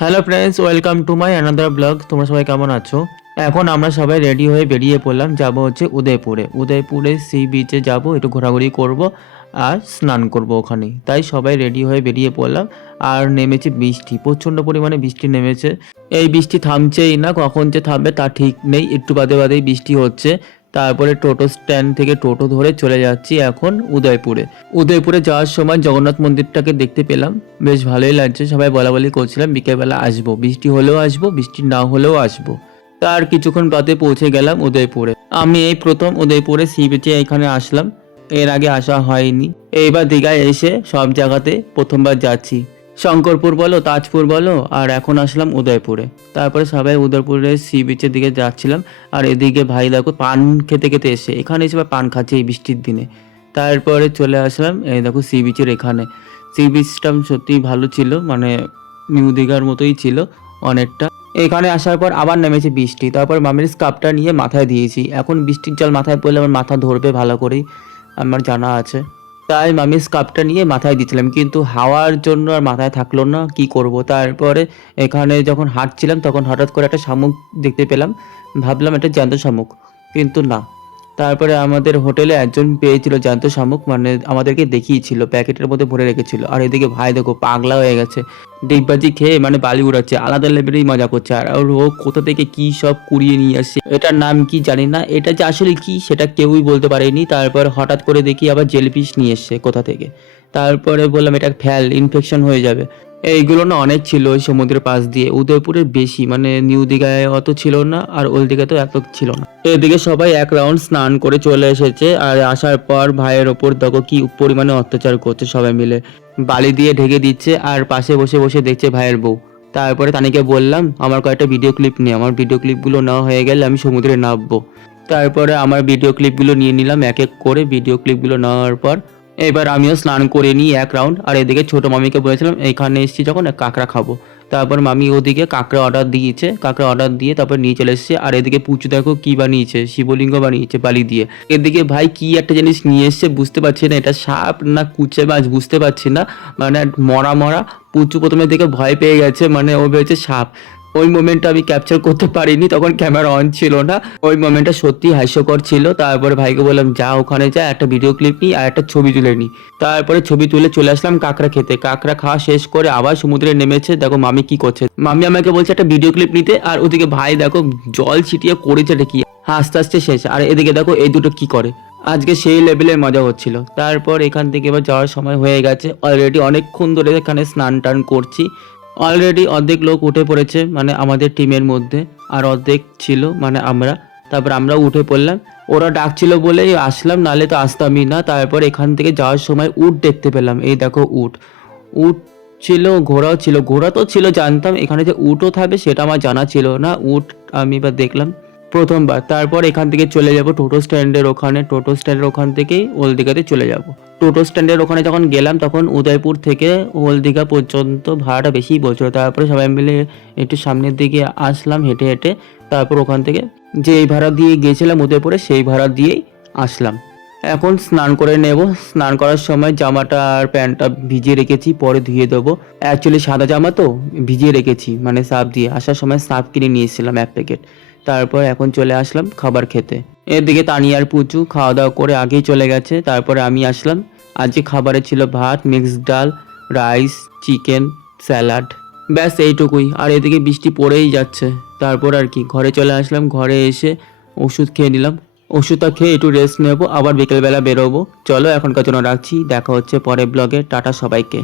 Hello friends, welcome to my another blog. তোমরা সবাই কেমন আছো? এখন আমরা সবাই রেডি হয়ে বেরিয়ে পড়লাম, যাব হচ্ছে উদয়পুরে। উদয়পুরে সি বিচে যাব, একটু ঘোরাঘুরি করব আর স্নান করব ওখানে। তাই সবাই রেডি হয়ে বেরিয়ে পড়লাম। আর নেমেছে বৃষ্টি, প্রচণ্ড পরিমাণে বৃষ্টি নেমেছে। এই বৃষ্টি থামছেই না, কখন যে থামবে তা ঠিক নেই, একটু বাদে বাদেই বৃষ্টি হচ্ছে। তারপরে টোটো স্ট্যান্ড থেকে টোটো ধরে চলে যাচ্ছি এখন উদয়পুরে। উদয়পুরে যাওয়ার সময় জগন্নাথ মন্দিরটাকে দেখতে পেলাম, বেশ ভালোই লাগছে। সবাই বলা বলি করছিলাম বিকেলবেলা আসবো, বৃষ্টি হলেও আসবো, বৃষ্টি না হলেও আসবো। তার কিছুক্ষণ বাদে পৌঁছে গেলাম উদয়পুরে। আমি এই প্রথম উদয়পুরে সি বিচে এখানে আসলাম, এর আগে আসা হয়নি। এইবার দীঘায় এসে সব জায়গাতে প্রথমবার যাচ্ছি, শঙ্করপুর বলো, তাজপুর বলো, আর এখন আসলাম উদয়পুরে। তারপরে সবাই উদয়পুরের সি বিচের দিকে যাচ্ছিলাম। আর এদিকে ভাই দেখো পান খেতে খেতে এসে এখানে এসে পান খাচ্ছে এই বৃষ্টির দিনে। তারপরে চলে আসলাম এই দেখো সি বিচের এখানে। সি বিচটা সত্যিই ভালো ছিল, মানে নিউ দীঘার মতোই ছিল অনেকটা। এখানে আসার পর আবার নেমেছে বৃষ্টি, তারপর মামির স্কার্ফটা নিয়ে মাথায় দিয়েছি। এখন বৃষ্টির জল মাথায় পড়লে আমার মাথা ধরবে ভালো করেই, আমার জানা আছে। তাই মামি স্কার্ফটা নিয়ে মাথায় দিয়েছিলাম, কিন্তু হাওয়ার জন্য আর মাথায় থাকলো না, কি করব। তারপরে এখানে যখন হাঁটছিলাম তখন হঠাৎ করে একটা শামুক দেখতে পেলাম, ভাবলাম এটা জ্যান্ত শামুক, কিন্তু না। তারপরে আমাদের হোটেলে একজন পেয়েছিল জ্যান্ত শামুক, মানে আমাদেরকে দেখিয়েছিল, প্যাকেটের মধ্যে ভরে রেখেছিল। আর এদিকে ভাই দেখো পাগলা হয়ে গেছে, ডিগবাজি খেয়ে মানে বালি উড়াচ্ছে, আলাদা লেভেলেই মজা করছে। আর ও কোথা থেকে কি সব কুড়িয়ে নিয়ে আসছে, এটার নাম কি জানি না, এটা যে আসলে কি সেটা কেউই বলতে পারেনি। তারপর হঠাৎ করে দেখি আবার জেলিফিশ নিয়ে এসছে কোথা থেকে। তারপরে বললাম এটা ফ্যাল, ইনফেকশন হয়ে যাবে। এইগুলো না অনেক ছিল ওই সমুদ্রের পাশ দিয়ে, উদয়পুরের বেশি, মানে নিউ দীঘায় অত ছিল না, আর ওল্ড দীঘাতেও এত ছিল না। এদিকে সবাই এক রাউন্ড স্নান করে চলে এসেছে। আর আসার পর ভাইয়ের ওপর দেখো কি পরিমাণে অত্যাচার করছে, সবাই মিলে বালি দিয়ে ঢেকে দিচ্ছে, আর পাশে বসে বসে দেখছে ভাইয়ের বউ। তারপরে তানিকে বললাম আমার কয়েকটা ভিডিও ক্লিপ নিয়ে, আমার ভিডিও ক্লিপগুলো নেওয়া হয়ে গেলে আমি সমুদ্রে নামবো। তারপরে আমার ভিডিও ক্লিপগুলো নিয়ে নিলাম এক এক করে। ভিডিও ক্লিপগুলো নেওয়ার পর এবার আমিও স্নান করে নিই এক রাউন্ড। আর এদিকে ছোটো মামিকে বলেছিলাম এইখানে এসেছি যখন কাঁকড়া খাবো। তারপর মামি ওদিকে কাঁকড়া অর্ডার দিয়েছে, কাঁকড়া অর্ডার দিয়ে তারপর নিয়ে চলে এসেছে। আর এদিকে পুচু দেখো কি বানিয়েছে, শিবলিঙ্গ বানিয়েছে বালি দিয়ে। এদিকে ভাই কি একটা জিনিস নিয়ে এসছে, বুঝতে পারছি না এটা সাপ না কুচে মাছ, বুঝতে পারছি না। মানে মরা মরা। পুচু প্রথমে দেখে ভয় পেয়ে গেছে, মানে ও ভেবেছে সাপ। ওই মোমেন্টটা আমি ক্যাপচার করতে পারিনি, তখন ক্যামেরা অন ছিল না। ওই মোমেন্টটা সত্যি হাস্যকর ছিল। তারপরে ভাইকে বললাম যা ওখানে যা একটা ভিডিও ক্লিপ নিই আর একটা ছবি তুলে নিই। তারপরে ছবি তুলে চলে আসলাম কাঁকড়া খেতে। কাঁকড়া খাওয়া শেষ করে আবার সমুদ্রে নেমেছে, দেখো মামি কি করছে। মামি আমাকে বলছে একটা ভিডিও ক্লিপ নিতে, আর ওদিকে ভাই দেখো জল ছিটিয়ে করেছে এটা কি, হাসতে হাসতে শেষ। আর এদিকে দেখো এই দুটো কি করে। আজকে সেই লেভেলের মজা হচ্ছিল। তারপর এখান থেকে এবার যাওয়ার সময় হয়ে গেছে, অলরেডি অনেকক্ষণ ধরে এখানে স্নান টান করছি। অলরেডি অর্ধেক লোক উঠে পড়েছে, মানে আমাদের টিমের মধ্যে, আর অর্ধেক ছিল মানে আমরা। তারপর আমরা উঠে পড়লাম, ওরা ডাকছিল বলেই আসলাম, নাহলে তো আসতামই না। তারপর এখান থেকে যাওয়ার সময় উট দেখতে পেলাম, এই দেখো উট। উট ছিল, ঘোড়াও ছিল। ঘোড়া তো ছিল জানতাম, এখানে যে উটও থাকবে সেটা আমার জানা ছিল না। উট আমি এবার দেখলাম প্রথমবার। তারপর এখান থেকে চলে যাব টোটো স্ট্যান্ডের ওখানে, টোটো স্ট্যান্ডের ওখান থেকেই ওল্ড দীঘাতে চলে যাব। টোটো স্ট্যান্ডের ওখানে যখন গেলাম তখন উদয়পুর থেকে ওল্ড দীঘা পর্যন্ত ভাড়াটা বেশিই বলছিল। তারপরে সবাই মিলে একটু সামনের দিকে আসলাম হেঁটে হেঁটে। তারপর ওখান থেকে যে এই ভাড়া দিয়ে গিয়েছিলাম উদয়পুরে সেই ভাড়া দিয়েই আসলাম। এখন স্নান করে নেব। স্নান করার সময় জামাটা আর প্যান্টটা ভিজিয়ে রেখেছি, পরে ধুয়ে দেবো। অ্যাকচুয়ালি সাদা জামা তো ভিজিয়ে রেখেছি, মানে সার্ফ দিয়ে। আসার সময় সার্ফ কিনে নিয়ে এসেছিলাম 1 প্যাকেট। তারপর এখন চলে আসলাম খাবার খেতে। এদিকে তানিয়া আর পুচু খাওয়া দাওয়া করে আগেই চলে গেছে। তারপরে আমি আসলাম। আজকে খাবারে ছিল ভাত, মিক্সড ডাল, রাইস, চিকেন, স্যালাড, ব্যাস এইটুকুই। আর এদিকে বৃষ্টি পড়েই যাচ্ছে। তারপর আর কি ঘরে চলে আসলাম। ঘরে এসে ওষুধ খেয়ে নিলাম। ওষুধটা খেয়ে একটু রেস্ট নেবো, আবার বিকেলবেলা বেরোবো। চলো এখনকার জন্য রাখছি, দেখা হচ্ছে পরের ব্লগে। টাটা সবাইকে।